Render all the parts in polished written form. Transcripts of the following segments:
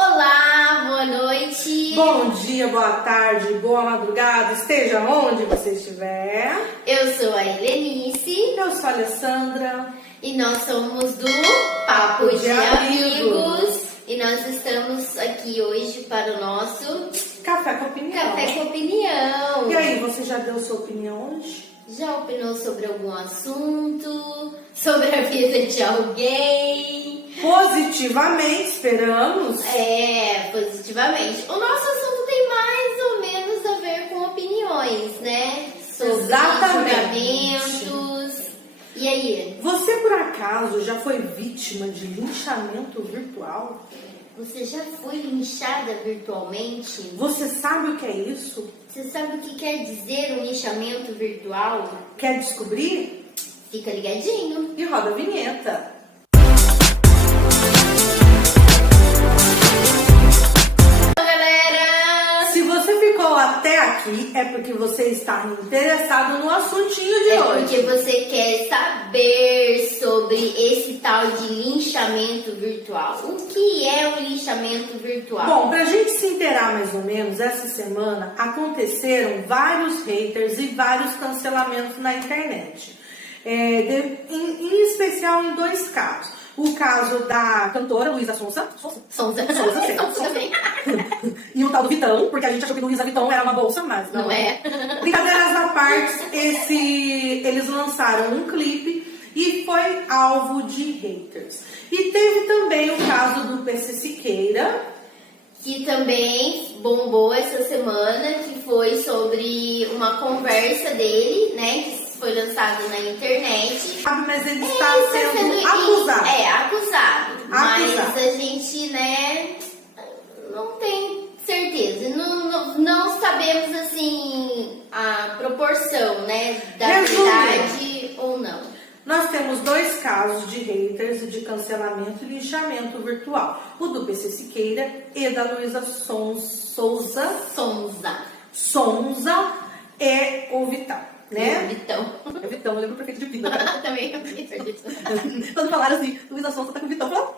Olá, boa noite. Bom dia, boa tarde, boa madrugada, esteja onde você estiver. Eu sou a Helenice. Eu sou a Alessandra. E nós somos do Papo de Amigos. E nós estamos aqui hoje para o nosso Café com Opinião. Café com Opinião. E aí, você já deu sua opinião hoje? Já opinou sobre algum assunto? Sobre a vida de alguém? Positivamente, esperamos. Positivamente. O nosso assunto tem mais ou menos a ver com opiniões, né? Sobre julgamentos. E aí? Você, por acaso, já foi vítima de linchamento virtual? Você já foi linchada virtualmente? Você sabe o que é isso? Você sabe o que quer dizer um linchamento virtual? Quer descobrir? Fica ligadinho. E roda a vinheta. Até aqui é porque você está interessado no assuntinho de hoje. Porque você quer saber sobre esse tal de linchamento virtual. O que é o linchamento virtual? Bom, pra gente se inteirar mais ou menos, essa semana aconteceram vários haters e vários cancelamentos na internet. Em especial em dois casos. O caso da cantora Luísa Sonza. E o tal do Vitão, porque a gente achou que Luísa Vitão era uma bolsa, mas não é. Brincadeiras à parte, eles lançaram um clipe e foi alvo de haters. E teve também o caso do PC Siqueira, que também bombou essa semana, que foi sobre uma conversa dele, né, que foi lançado na internet. Mas ele está sendo acusado. Acusado. Mas a gente, né, não tem certeza. Não sabemos, assim, a proporção, né, da verdade ou não. Nós temos dois casos de haters e de cancelamento e linchamento virtual. O do PC Siqueira e da Luísa Sonza é o Vitão. Né? Vitão. É Vitão, eu lembro o prefeito de Pina. Também é prefeito. Quando falaram assim, Luísa Sonza tá com o Vitão, eu falava,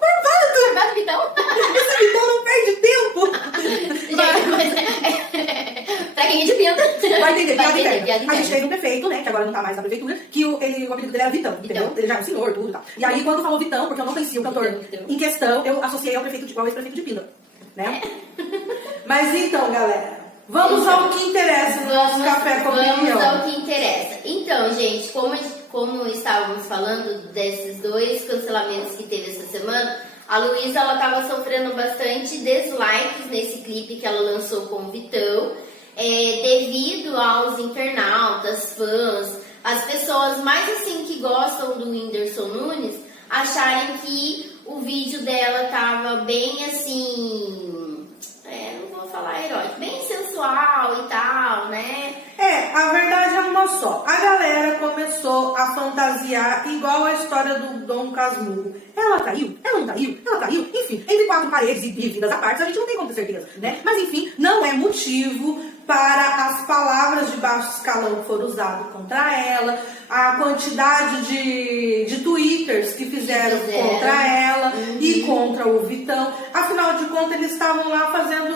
Vai, Vitão. Esse Vitão não perde tempo. Pra quem é de Pina. Vai entender, a gente teve um prefeito, né, que agora não tá mais na prefeitura, que o apelido dele era Vitão, entendeu? Ele já é um senhor, tudo e tal. E aí, quando falou Vitão, porque eu não conhecia o cantor em questão, eu associei ao ex-prefeito de Pina, né? Mas então, galera, vamos ao que interessa no nosso Café com Opinião. Vamos ao que interessa. Então, gente, como estávamos falando desses dois cancelamentos que teve essa semana, a Luísa, ela estava sofrendo bastante dislikes nesse clipe que ela lançou com o Vitão, devido aos internautas, fãs, as pessoas mais assim que gostam do Whindersson Nunes, acharem que o vídeo dela tava bem assim, não vou falar erótico, bem sensual e tal, né? A verdade é uma só. A galera começou a fantasiar igual a história do Dom Casmurro. Ela traiu? Ela não traiu? Ela traiu? Enfim, entre quatro paredes e vidas à parte, a gente não tem como ter certeza, né? Mas enfim, não é motivo para as palavras de baixo escalão que foram usadas contra ela, a quantidade de twitters que fizeram contra ela e contra o Vitão. Afinal de contas, eles estavam lá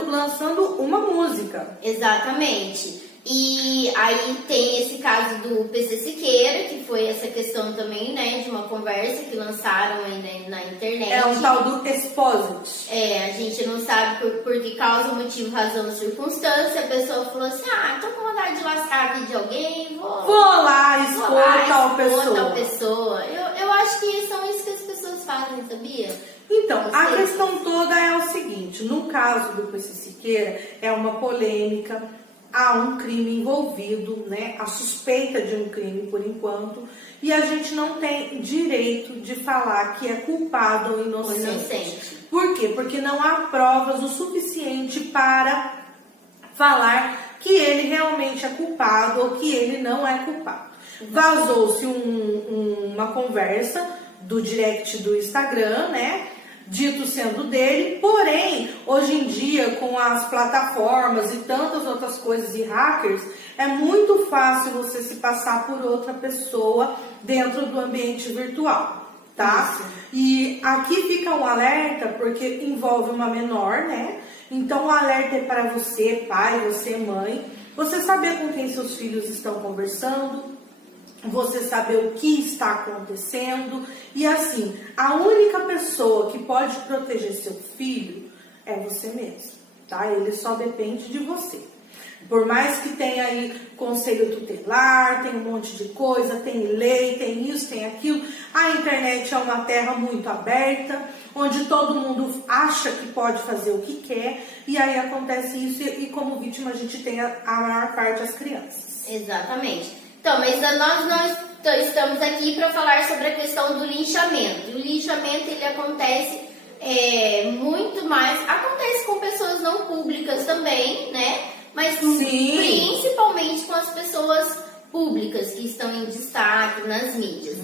lançando uma música. Exatamente. E aí tem esse caso do PC Siqueira, que foi essa questão também, né, de uma conversa que lançaram aí na internet. É um tal do Exposit. A gente não sabe por que causa, motivo, razão, circunstância. A pessoa falou assim, tô com vontade de lascar a vida de alguém, vou lá expor tal pessoa. Eu acho que são isso que as pessoas fazem, sabia? Então, a questão toda é o seguinte, no caso do PC Siqueira, é uma polêmica, há um crime envolvido, né? A suspeita de um crime por enquanto, e a gente não tem direito de falar que é culpado ou inocente. Por quê? Porque não há provas o suficiente para falar que ele realmente é culpado ou que ele não é culpado. Vazou-se uma conversa do direct do Instagram, né? Dito sendo dele, porém, hoje em dia, com as plataformas e tantas outras coisas e hackers, é muito fácil você se passar por outra pessoa dentro do ambiente virtual. tá? Isso. E aqui fica um alerta porque envolve uma menor, né? Então o alerta é para você, pai, você, mãe, você saber com quem seus filhos estão conversando, você saber o que está acontecendo. E assim, a única pessoa que pode proteger seu filho é você mesmo, tá? Ele só depende de você. Por mais que tenha aí conselho tutelar, tem um monte de coisa, tem lei, tem isso, tem aquilo, a internet é uma terra muito aberta, onde todo mundo acha que pode fazer o que quer, e aí acontece isso, e como vítima a gente tem a maior parte as crianças. Exatamente. Então, mas nós estamos aqui para falar sobre a questão do linchamento. E o linchamento, ele acontece muito mais, acontece com pessoas não públicas também, né? Mas Sim. principalmente com as pessoas públicas que estão em destaque nas mídias.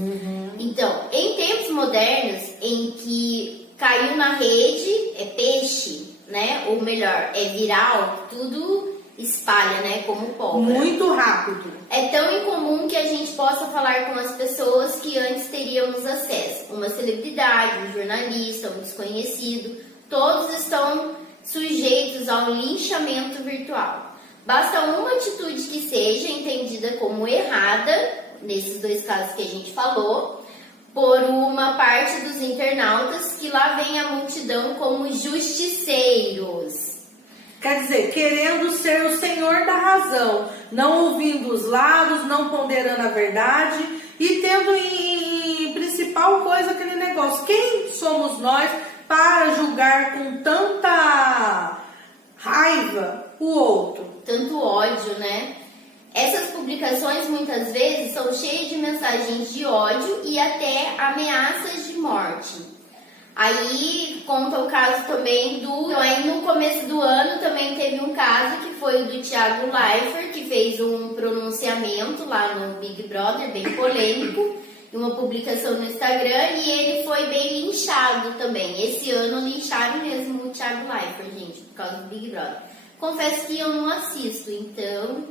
Então, em tempos modernos, em que caiu na rede, é peixe, né? Ou melhor, é viral, tudo espalha, né? Como pólvora. Muito rápido. É tão incomum que a gente possa falar com as pessoas que antes teríamos acesso. Uma celebridade, um jornalista, um desconhecido, todos estão sujeitos ao linchamento virtual. Basta uma atitude que seja entendida como errada, nesses dois casos que a gente falou, por uma parte dos internautas, que lá vem a multidão como justiceiros. Quer dizer, querendo ser o senhor da razão, não ouvindo os lados, não ponderando a verdade e tendo em principal coisa aquele negócio. Quem somos nós para julgar com tanta raiva o outro? Tanto ódio, né? Essas publicações muitas vezes são cheias de mensagens de ódio e até ameaças de morte. Aí conta o caso também aí no começo do ano também teve um caso que foi o do Thiago Leifert, que fez um pronunciamento lá no Big Brother, bem polêmico, em uma publicação no Instagram, e ele foi bem linchado também. Esse ano lincharam mesmo o Thiago Leifert, gente, por causa do Big Brother. Confesso que eu não assisto, então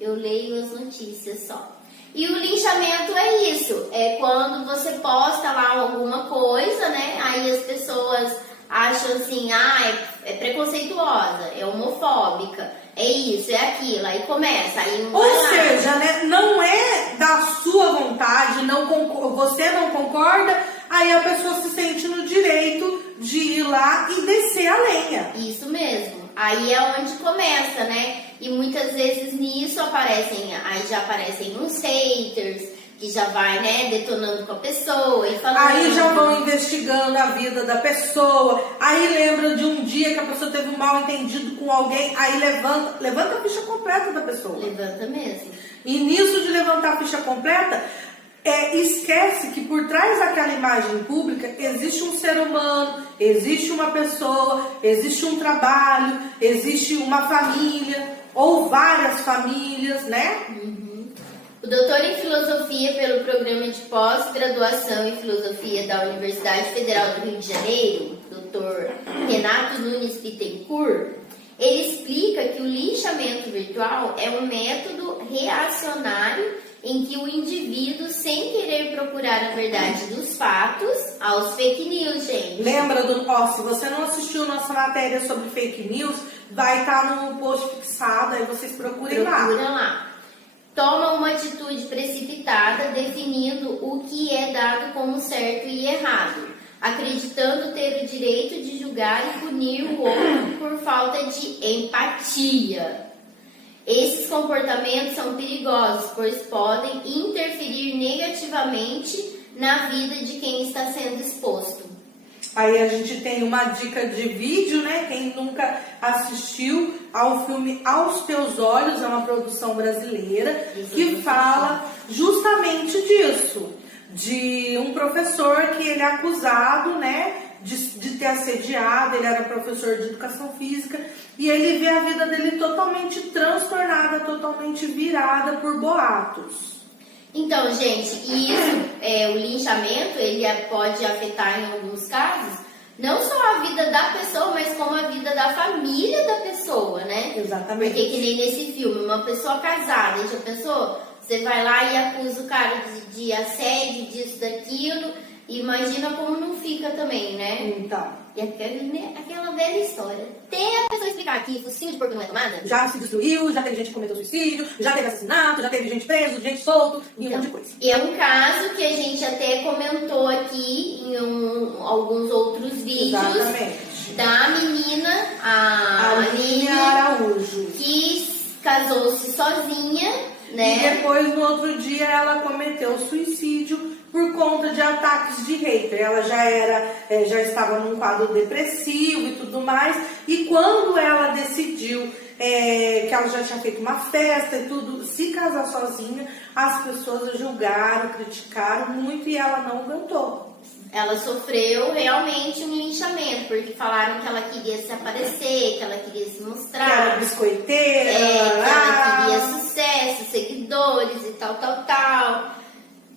eu leio as notícias só. E o linchamento é isso, é quando você posta lá alguma coisa, né? Aí as pessoas acham assim, é preconceituosa, é homofóbica, é isso, é aquilo, aí começa, aí Ou seja, né, não é da sua vontade, você não concorda, aí a pessoa se sente no direito de ir lá e descer a lenha. Isso mesmo. Aí é onde começa, né? E muitas vezes nisso já aparecem uns haters, que já vai, né, detonando com a pessoa e falando. Aí já vão investigando a vida da pessoa, aí lembra de um dia que a pessoa teve um mal entendido com alguém, aí levanta a ficha completa da pessoa. Levanta mesmo. E nisso de levantar a ficha completa, esquece que por trás daquela imagem pública existe um ser humano, existe uma pessoa, existe um trabalho, existe uma família ou várias famílias, né? O doutor em filosofia pelo programa de pós-graduação em filosofia da Universidade Federal do Rio de Janeiro, doutor Renato Nunes Bittencourt, ele explica que o linchamento virtual é um método reacionário em que o indivíduo, sem querer procurar a verdade dos fatos, aos fake news, gente. Lembra se você não assistiu nossa matéria sobre fake news, vai estar no post fixado, aí vocês procurem lá. Procura lá. Toma uma atitude precipitada, definindo o que é dado como certo e errado, acreditando ter o direito de julgar e punir o outro por falta de empatia. Esses comportamentos são perigosos, pois podem interferir negativamente na vida de quem está sendo exposto. Aí a gente tem uma dica de vídeo, né? Quem nunca assistiu ao filme Aos Teus Olhos, é uma produção brasileira, que fala justamente disso. De um professor que ele é acusado, né? De ter assediado, ele era professor de educação física, e ele vê a vida dele totalmente transtornada, totalmente virada por boatos. Então, gente, e isso, o linchamento, ele pode afetar em alguns casos, não só a vida da pessoa, mas como a vida da família da pessoa, né? Exatamente. Porque que nem nesse filme, uma pessoa casada, já pensou? Você vai lá e acusa o cara de assédio, disso, daquilo, Imagina como não fica também, né? Então, E aquela velha história. Até a pessoa explicar aqui, focinho de porco não é tomada? já se destruiu, já teve gente que cometeu suicídio, já teve assassinato, já teve gente preso, gente solto, e um monte de coisa. E é um caso que a gente até comentou aqui em alguns outros vídeos. Exatamente. Da menina, a Aline Aline, Araújo. que casou-se sozinha, né? E depois, no outro dia, ela cometeu suicídio por conta de ataques de hater. Ela já estava num quadro depressivo e tudo mais. E quando ela decidiu que ela já tinha feito uma festa e tudo, se casar sozinha, as pessoas julgaram, criticaram muito e ela não aguentou. Ela sofreu realmente um linchamento, porque falaram que ela queria se aparecer, que ela queria se mostrar. Que era biscoiteira. Que ela queria sucesso, seguidores e tal.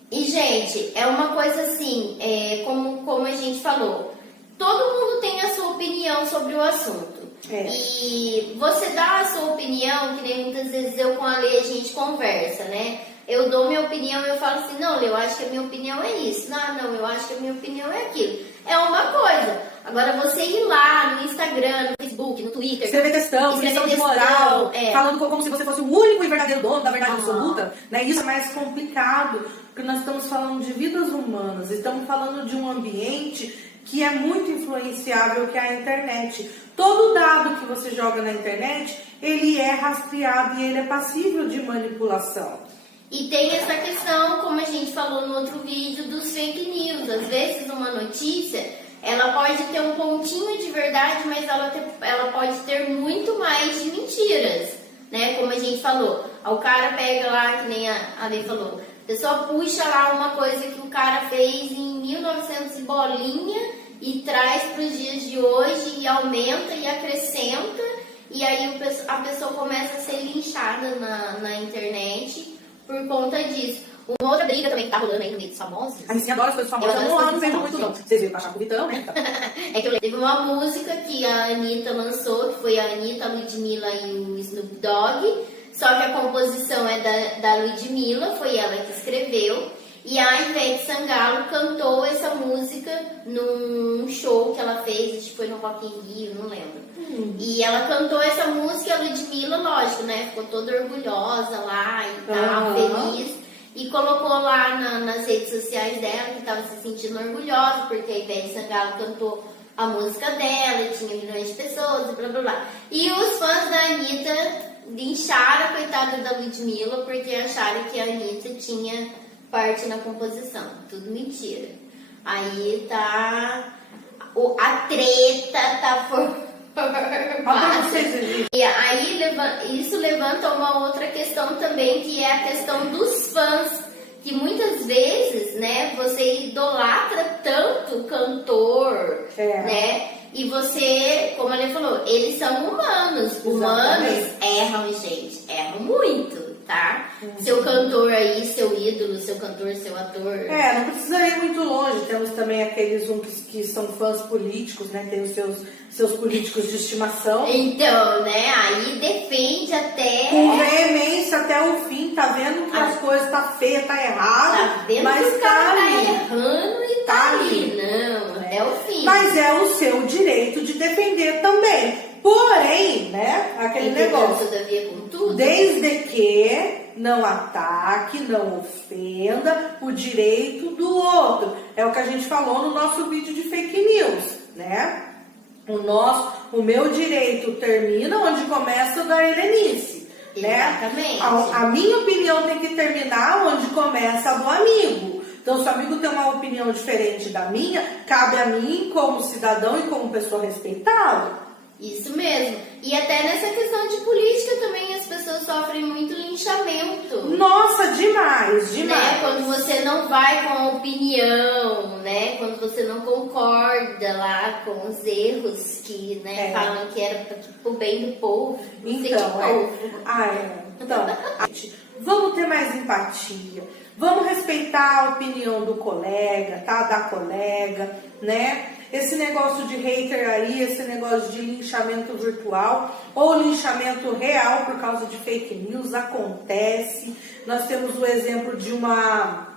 E, gente, é uma coisa assim, como a gente falou, todo mundo tem a sua opinião sobre o assunto. E você dá a sua opinião, que nem muitas vezes eu com a Lê a gente conversa, né? Eu dou minha opinião e eu falo assim, não, Lê, eu acho que a minha opinião é isso. Não, eu acho que a minha opinião é aquilo. É uma coisa. Agora, você ir lá no Instagram, no Facebook, no Twitter... Escrever textão, questão de moral, falando como se você fosse o único e verdadeiro dono da verdade absoluta, né? Isso é mais complicado, porque nós estamos falando de vidas humanas, estamos falando de um ambiente que é muito influenciável, que é a internet. Todo dado que você joga na internet, ele é rastreado e ele é passível de manipulação. E tem essa questão, como a gente falou no outro vídeo, dos fake news. Às vezes uma notícia, ela pode ter um pontinho de verdade, mas ela pode ter muito mais de mentiras, né? Como a gente falou, o cara pega lá, que nem a Lê falou, a pessoa puxa lá uma coisa que o cara fez em 1900 e bolinha e traz para os dias de hoje e aumenta e acrescenta, e aí a pessoa começa a ser linchada na internet por conta disso. Uma outra briga também que tá rolando aí no meio dos famosos. A gente adora as coisas famosas, eu não vejo muito não. Vocês viram baixar com o Vitão, né? É que teve uma música que a Anitta lançou, que foi a Anitta, a Ludmilla e o Snoop Dogg. Só que a composição é da Ludmilla, foi ela que escreveu. E a Ivete Sangalo cantou essa música num show que ela fez, acho que foi no Rock in Rio, não lembro. E ela cantou essa música, a Ludmilla, lógico, né? Ficou toda orgulhosa lá e tal, feliz. E colocou lá nas redes sociais dela que estava se sentindo orgulhosa, porque a Ivete Sangalo cantou a música dela e tinha milhões de pessoas e blá blá blá. E os fãs da Anitta lincharam a coitada da Ludmilla porque acharam que a Anitta tinha parte na composição. Tudo mentira. Aí tá... A treta tá formada. E aí isso levanta uma outra questão também, que é a questão dos fãs. Que muitas vezes, né, você idolatra tanto o cantor, né? E você, como a Lê falou, eles são humanos. Humanos erram, gente. Erram muito, tá? Seu cantor aí, seu ídolo, seu cantor, seu ator. Não precisa ir muito longe. Temos também aqueles que são fãs políticos, né? Tem os seus políticos de estimação. Então, né? Aí defende até... Com veemência até o fim. Tá vendo que as coisas tá feia, tá errado. Tá vendo mas que o cara tá errando e tá ali. Não, até o fim. Mas é o seu direito de defender também. Porém, né? Aquele negócio. Todavia, com tudo. Desde que não ataque, não ofenda o direito do outro. É o que a gente falou no nosso vídeo de fake news, né? O meu direito termina onde começa o da Helenice, né? Exatamente. A minha opinião tem que terminar onde começa a do amigo. Então, se o amigo tem uma opinião diferente da minha, cabe a mim, como cidadão e como pessoa, respeitá-lo. Isso mesmo. E até nessa questão de política também as pessoas sofrem muito linchamento. Nossa, demais, demais. Né? Quando você não vai com a opinião, né? Quando você não concorda lá com os erros que, né, falam que era pro bem do povo. Então, vamos ter mais empatia. Vamos respeitar a opinião do colega, tá? Da colega, né? Esse negócio de hater aí, esse negócio de linchamento virtual ou linchamento real por causa de fake news acontece. Nós temos o exemplo de uma...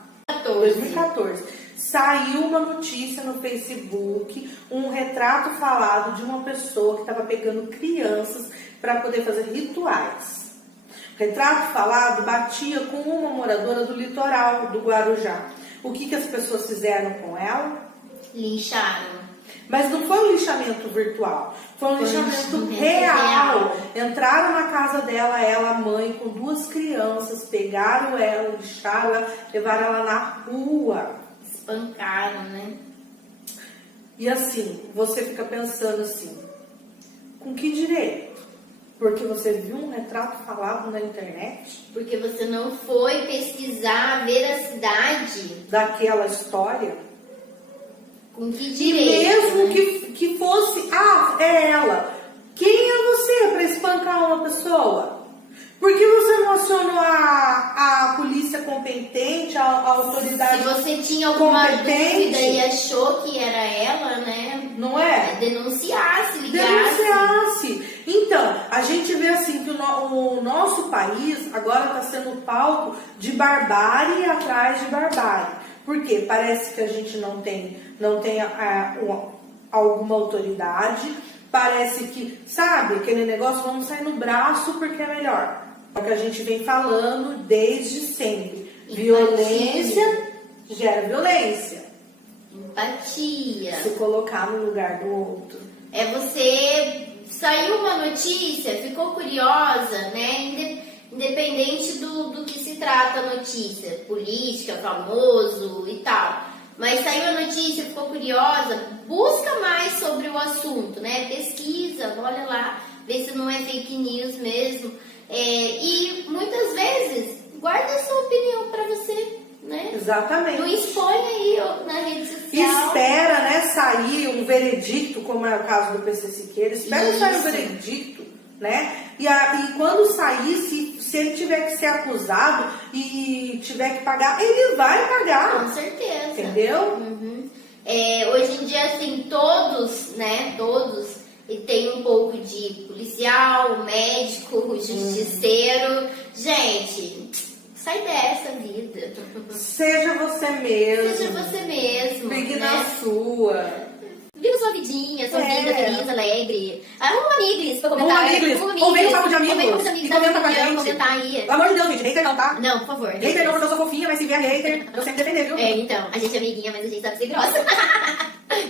2014. saiu uma notícia no Facebook, um retrato falado de uma pessoa que estava pegando crianças para poder fazer rituais. O retrato falado batia com uma moradora do litoral do Guarujá. O que as pessoas fizeram com ela? Lincharam. Mas não foi um lixamento virtual, foi um lixamento real. Entraram na casa dela, ela, mãe, com 2 crianças, pegaram ela, lixaram ela, levaram ela na rua. Espancaram, né? E assim, você fica pensando assim, com que direito? Porque você viu um retrato falado na internet? Porque você não foi pesquisar a veracidade daquela história? Com que E direito? mesmo que fosse, é ela. Quem é você para espancar uma pessoa? Por que você não acionou a polícia competente, a autoridade competente? Se você tinha alguma dúvida e achou que era ela, né? Não é? Denunciasse, ligasse. Denunciasse. Então, a gente vê assim que o nosso país agora está sendo palco de barbárie atrás de barbárie. Por quê? Parece que a gente não tem alguma autoridade, parece que, sabe, aquele negócio, vamos sair no braço porque é melhor. É o que a gente vem falando desde sempre. Violência gera violência. Empatia. Se colocar no lugar do outro. É você, saiu uma notícia, ficou curiosa, né? Independente do que se trata a notícia, política, famoso e tal. Mas saiu a notícia, ficou curiosa, busca mais sobre o assunto, né? Pesquisa, olha lá, vê se não é fake news mesmo. E muitas vezes, guarda a sua opinião para você, né? Exatamente. Não expõe aí na rede social. Espera, né, sair um veredicto, como é o caso do PC Siqueira, espera sair um veredicto, né? E quando sair, se ele tiver que ser acusado e tiver que pagar, ele vai pagar. Com certeza. Entendeu? Uhum. Hoje em dia, assim, todos, e tem um pouco de policial, médico, justiceiro. Gente, sai dessa vida. Seja você mesmo. Seja você mesmo. Vive né? na sua. Viva sua vidinha, sua vida feliz, alegre. Um amigos pra comentar. Um amigos. Convém um papo de amigos. E comenta com a gente. Comentar aí. Pelo amor de Deus, gente. Hater não, tá? Não, por favor. Hater não, porque eu sou fofinha, mas se vier hater, eu sempre defender, viu? Então, a gente é amiguinha, mas a gente sabe ser grossa.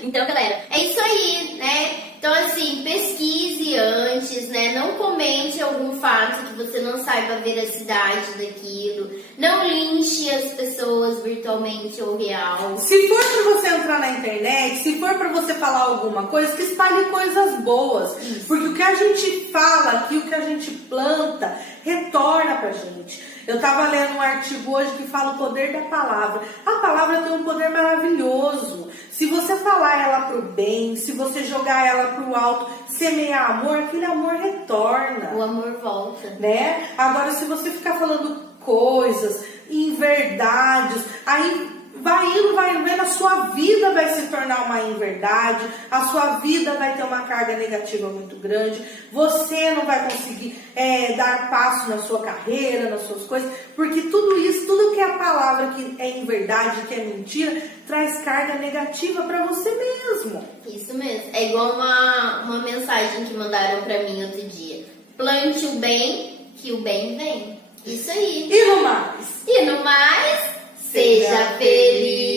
Então, galera, é isso aí, né? Então, assim, pesquise antes, né? Não comente algum fato que você não saiba a veracidade daquilo. Não linche as pessoas virtualmente ou real. Se for pra você entrar na internet, se for pra você falar alguma coisa, que espalhe coisas boas. Isso. Porque o que a gente fala aqui, o que a gente planta, retorna pra gente. Eu tava lendo um artigo hoje que fala o poder da palavra. A palavra tem um poder maravilhoso. Se você falar ela pro bem, se você jogar ela pro alto, semear amor, aquele amor retorna. O amor volta. Né? Agora, se você ficar falando coisas, inverdades, aí vai indo, a sua vida vai se tornar uma inverdade, a sua vida vai ter uma carga negativa muito grande, você não vai conseguir dar passo na sua carreira, nas suas coisas, porque tudo isso, tudo que é a palavra que é inverdade, que é mentira, traz carga negativa para você mesmo. Isso mesmo. É igual uma mensagem que mandaram para mim outro dia. Plante o bem, que o bem vem. Isso aí. E no mais? Seja feliz.